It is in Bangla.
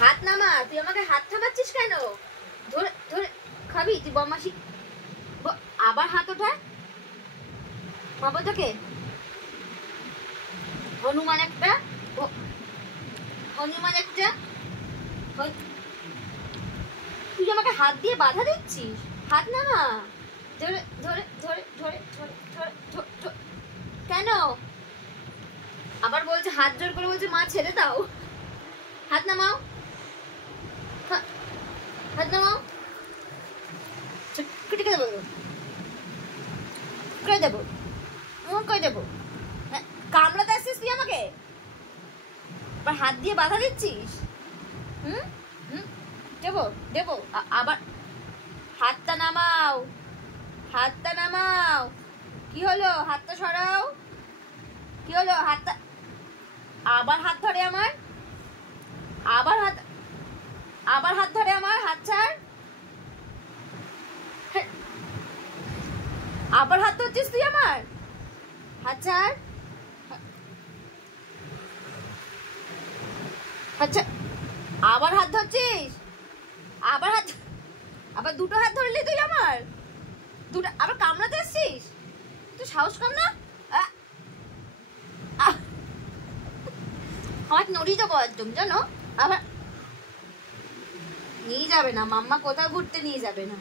হাত নামা, তুই আমাকে হাত থামাচ্ছিস কেন? ধরে ধরে খাবি তুই বদমাশি। আবার হাত ওঠায় বাবা তোকে, হনুমান একটা, হনুমান একটা। তুই আমাকে হাত দিয়ে বাধা দিচ্ছিস, হাত নামা। ধরে ধরে ধরে ধরে ধরে ধরে কেন? আবার বলছে হাত জোর করে, বলছে মা ছেড়ে দাও। হাত নামাও, হাত নামাও। কেটে দেবো, করে দেবো, করে দেবো। কামড়াতে আসছিস তুই আমাকে, আবার হাত দিয়ে বাধা দিচ্ছিস। হুম হুম, দেবো দেবো। আবার হাতটা নামাও, হাতটা নামাও। কি হলো? হাতটা সরাও। কি হলো? হাতটা আবার হাত ধরে আমার, আবার হাত, আবার হাত ধরে আমার। হাত ছাড়, আবার হাত ধরছিস তুই আমার। হাত ছাড়, আচ্ছা আবার হাত ধরছিস, আবার হাত, আবার দুটো হাত ধরলি তুই আমার, দুটো আবার কামড়াতে আসছিস। তুই সাহস কম না? হাত নড়িয়ে যাবো একদম, জানো। আবার নিয়ে যাবে না মাম্মা, কোথাও ঘুরতে নিয়ে যাবে না।